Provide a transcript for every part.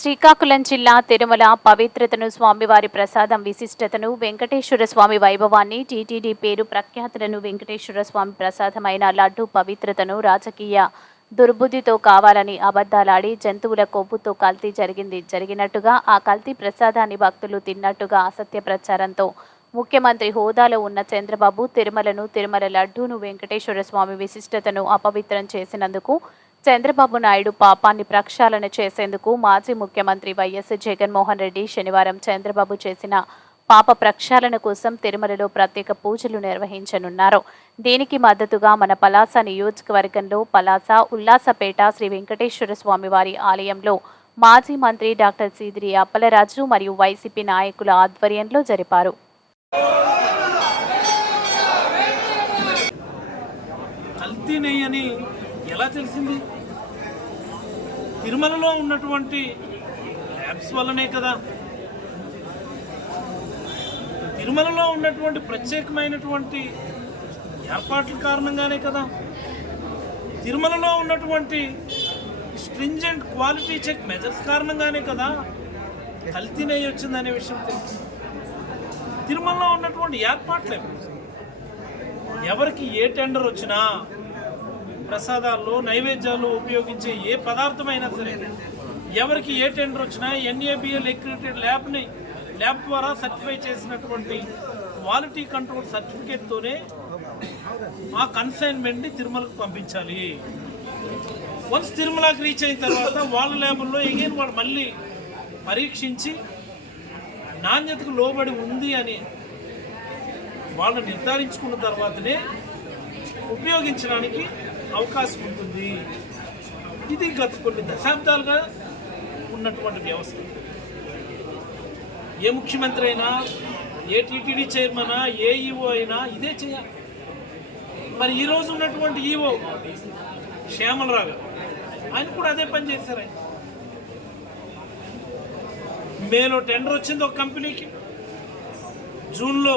శ్రీకాకుళం జిల్లా తిరుమల పవిత్రతను, స్వామివారి ప్రసాదం విశిష్టతను, వెంకటేశ్వర స్వామి వైభవాన్ని, టీటీడీ పేరు ప్రఖ్యాతులను, వెంకటేశ్వర స్వామి ప్రసాదమైన లడ్డూ పవిత్రతను రాజకీయ దుర్బుద్ధితో కావాలని అబద్ధాలాడి జంతువుల కొవ్వుతో కల్తీ జరిగినట్టుగా ఆ కల్తీ ప్రసాదాన్ని భక్తులు తిన్నట్టుగా అసత్య ప్రచారంతో ముఖ్యమంత్రి హోదాలో ఉన్న చంద్రబాబు తిరుమల లడ్డూను, వెంకటేశ్వర స్వామి విశిష్టతను అపవిత్రం చేసినందుకు చంద్రబాబు నాయుడు పాపాన్ని ప్రక్షాళన చేసేందుకు మాజీ ముఖ్యమంత్రి వైఎస్ జగన్మోహన్ రెడ్డి శనివారం చంద్రబాబు చేసిన పాప ప్రక్షాళన కోసం తిరుమలలో ప్రత్యేక పూజలు నిర్వహించనున్నారు. దీనికి మద్దతుగా మన పలాస నియోజకవర్గంలో పలాస ఉల్లాసపేట శ్రీ వెంకటేశ్వర స్వామివారి ఆలయంలో మాజీ మంత్రి డాక్టర్ సీదిరి అప్పలరాజు మరియు వైసీపీ నాయకుల ఆధ్వర్యంలో జరిపారు. ఎలా తెలిసింది? తిరుమలలో ఉన్నటువంటి ల్యాబ్స్ వల్లనే కదా, తిరుమలలో ఉన్నటువంటి ప్రత్యేకమైనటువంటి ఏర్పాట్ల కారణంగానే కదా, తిరుమలలో ఉన్నటువంటి స్ట్రింజెంట్ క్వాలిటీ చెక్ మెజర్స్ కారణంగానే కదా కల్తీ నెయ్యి వచ్చిందనే విషయం తెలుసు. తిరుమలలో ఉన్నటువంటి ఏర్పాట్లే, ఎవరికి ఏ టెండర్ వచ్చినా ప్రసాదాల్లో నైవేద్యాలు ఉపయోగించే ఏ పదార్థమైనా సరే ఎవరికి ఏ టెండర్ వచ్చినా NABL అక్రిడిటెడ్ ల్యాబ్ ద్వారా సర్టిఫై చేసినటువంటి క్వాలిటీ కంట్రోల్ సర్టిఫికేట్తోనే ఆ కన్సైన్మెంట్ని తిరుమలకు పంపించాలి. వన్స్ తిరుమలకి రీచ్ అయిన తర్వాత వాళ్ళ ల్యాబుల్లో ఎగైన్ వాడు మళ్ళీ పరీక్షించి నాణ్యతకు లోబడి ఉంది అని వాళ్ళు నిర్ధారించుకున్న తర్వాతనే ఉపయోగించడానికి అవకాశం ఉంటుంది. ఇది గత కొన్ని దశాబ్దాలుగా ఉన్నటువంటి వ్యవస్థ. ఏ ముఖ్యమంత్రి అయినా, ఏ టీటీడీ చైర్మన్, ఏ ఈఓ అయినా ఇదే చేయాలి. మరి ఈరోజు ఉన్నటువంటి ఈఓ శ్యామలరావు గారు, ఆయన కూడా అదే పని చేశారు. ఆయన మేలో టెండర్ వచ్చింది ఒక కంపెనీకి, జూన్లో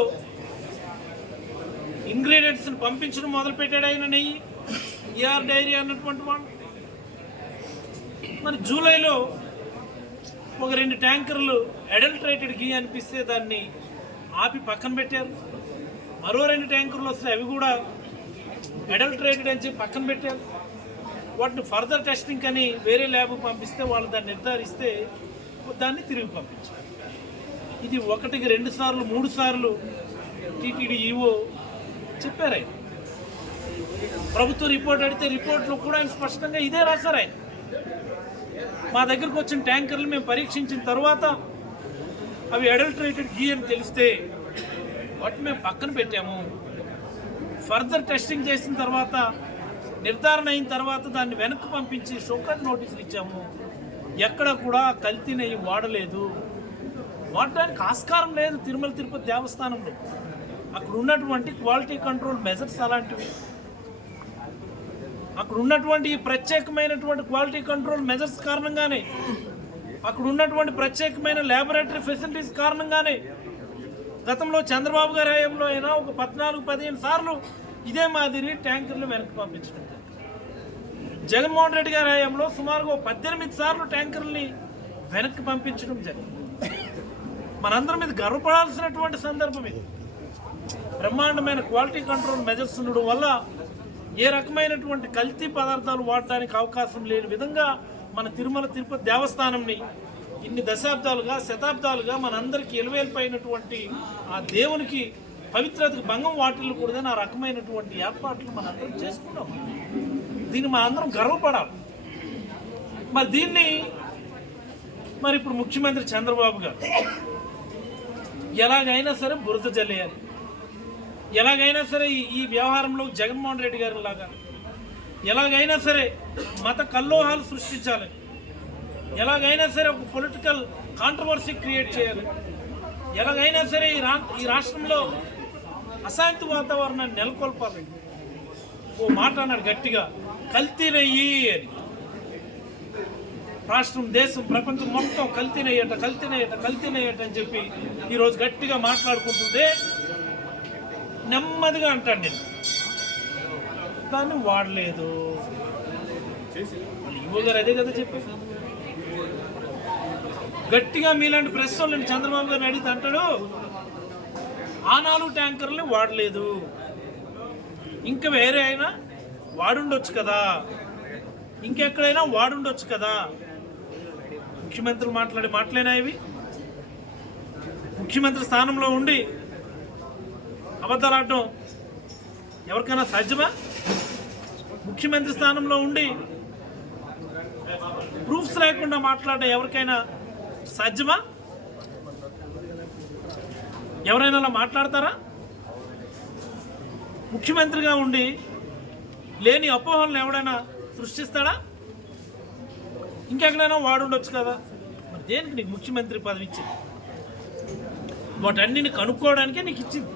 ఇంగ్రీడియంట్స్ని పంపించడం మొదలుపెట్టాడు ఆయన నెయ్యి, ER డైరీ అన్నటువంటి వాడు. మరి జూలైలో ఒక 2 ట్యాంకర్లు అడల్టరేటెడ్ ఘీ అనిపిస్తే దాన్ని ఆపి పక్కన పెట్టారు. మరో 2 ట్యాంకర్లు వస్తే అవి కూడా అడల్టరేటెడ్ అని చెప్పి పక్కన పెట్టారు. వాటిని ఫర్దర్ టెస్టింగ్ అని వేరే ల్యాబ్కి పంపిస్తే వాళ్ళు దాన్ని నిర్ధారిస్తే దాన్ని తిరిగి పంపించారు. ఇది 1కి 2 సార్లు 3 సార్లు టీటీడీ ఈఓ చెప్పారు. ఆయన ప్రభుత్వ రిపోర్ట్ అడిగితే రిపోర్ట్లో కూడా ఆయన స్పష్టంగా ఇదే రాశారు. ఆయన మా దగ్గరకు వచ్చిన ట్యాంకర్లు మేము పరీక్షించిన తర్వాత అవి అడల్టరేటెడ్ ఘీ అని తెలిస్తే వాటిని మేము పక్కన పెట్టాము. ఫర్దర్ టెస్టింగ్ చేసిన తర్వాత నిర్ధారణ అయిన తర్వాత దాన్ని వెనక్కి పంపించి షోకాజ్ నోటీసులు ఇచ్చాము. ఎక్కడ కూడా కల్తీ నెయ్యి వాడలేదు, వాడడానికి ఆస్కారం లేదు. తిరుమల తిరుపతి దేవస్థానంలో అక్కడ ఉన్నటువంటి క్వాలిటీ కంట్రోల్ మెజర్స్ అలాంటివి, అక్కడ ఉన్నటువంటి ప్రత్యేకమైనటువంటి క్వాలిటీ కంట్రోల్ మెజర్స్ కారణంగానే, అక్కడ ఉన్నటువంటి ప్రత్యేకమైన ల్యాబొరేటరీ ఫెసిలిటీస్ కారణంగానే గతంలో చంద్రబాబు గారి హయాంలో అయినా ఒక 14-15 సార్లు ఇదే మాదిరి ట్యాంకర్లు వెనక్కి పంపించడం, జగన్మోహన్ రెడ్డి గారి హయాంలో సుమారుగా 18 సార్లు ట్యాంకర్లని వెనక్కి పంపించడం జరిగింది. మనందరం మీద గర్వపడాల్సినటువంటి సందర్భం ఇది. బ్రహ్మాండమైన క్వాలిటీ కంట్రోల్ మెజర్స్ ఉండడం వల్ల ఏ రకమైనటువంటి కల్తీ పదార్థాలు వాడడానికి అవకాశం లేని విధంగా మన తిరుమల తిరుపతి దేవస్థానంని ఇన్ని దశాబ్దాలుగా శతాబ్దాలుగా మనందరికీ ఎలువేల్పైనటువంటి ఆ దేవునికి పవిత్రతకు భంగం వాటిల్లకూడదని ఆ రకమైనటువంటి ఏర్పాట్లు మనందరం చేసుకున్నాం. దీన్ని మనందరం గర్వపడాలి. మరి దీన్ని ఇప్పుడు ముఖ్యమంత్రి చంద్రబాబు గారు ఎలాగైనా సరే బురద జల్లేయాలి, ఎలాగైనా సరే ఈ వ్యవహారంలో జగన్మోహన్ రెడ్డి గారి లాగా ఎలాగైనా సరే మత కల్లోహాలు సృష్టించాలి, ఎలాగైనా సరే ఒక పొలిటికల్ కాంట్రవర్సీ క్రియేట్ చేయాలి, ఎలాగైనా సరే ఈ రాష్ట్రంలో అశాంతి వాతావరణాన్ని నెలకొల్పాలి. ఓ మాట అన్నాడు గట్టిగా, కల్తీ నెయ్యి అని. రాష్ట్రం, దేశం, ప్రపంచం మొత్తం కల్తీ నెయ్యట అని చెప్పి ఈరోజు గట్టిగా మాట్లాడుకుంటుంటే నెమ్మదిగా అంటాడు, నేను దాన్ని వాడలేదు. ఈవో గారు అదే కదా చెప్పారు. గట్టిగా మీలాంటి ప్రెస్ వాళ్ళని చంద్రబాబు గారిని అడిగితే అంటాడు ఆ 4 ట్యాంకర్లని వాడలేదు, ఇంకా వేరే అయినా వాడుండొచ్చు కదా, ఇంకెక్కడైనా వాడుండొచ్చు కదా. ముఖ్యమంత్రులు మాట్లాడే మాటలేనా ఇవి? ముఖ్యమంత్రి స్థానంలో ఉండి అబద్ధాలాడటం ఎవరికైనా సాధ్యమా? ముఖ్యమంత్రి స్థానంలో ఉండి ప్రూఫ్స్ లేకుండా మాట్లాడడం ఎవరికైనా సాధ్యమా? ఎవరైనా అలా మాట్లాడతారా? ముఖ్యమంత్రిగా ఉండి లేని అపోహలను ఎవడైనా సృష్టిస్తాడా? ఇంకెక్కడైనా వాడుండొచ్చు కదా. మరి దేనికి నీకు ముఖ్యమంత్రి పదవి ఇచ్చింది? వాటన్నిటిని కనుక్కోవడానికే నీకు ఇచ్చింది,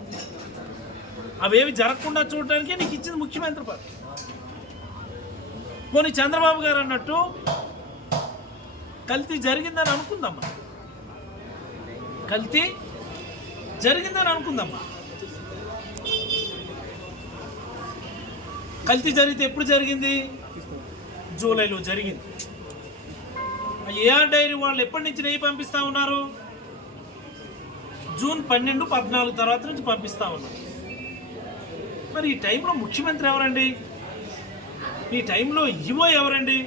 అవేవి జరగకుండా చూడడానికే నీకు ఇచ్చింది ముఖ్యమంత్రి పదవి. పోనీ చంద్రబాబు గారు అన్నట్టు కల్తీ జరిగిందని అనుకుందమ్మా, కల్తీ జరిగిందని అనుకుందమ్మా. కల్తీ జరిగితే ఎప్పుడు జరిగింది? జూలైలో జరిగింది. ఏఆర్ డైరీ వాళ్ళు ఎప్పటి నుంచి నెయ్యి పంపిస్తూ ఉన్నారు? జూన్ 12, 14 తర్వాత నుంచి పంపిస్తూ ఉన్నారు. మరి ఈ టైంలో ముఖ్యమంత్రి ఎవరండి? ఈ టైంలో ఈవో ఎవరండి?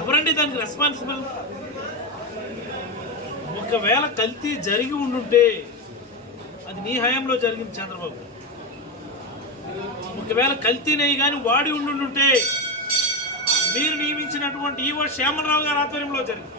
ఎవరండి దానికి రెస్పాన్సిబుల్? ఒకవేళ కల్తీ జరిగి ఉండుంటే అది నీ హయాంలో జరిగింది చంద్రబాబు. ఒకవేళ కల్తీ నెయ్యి కానీ వాడి ఉండుంటే మీరు నియమించినటువంటి ఈవో శ్యామలరావు గారి ఆధ్వర్యంలో జరిగింది.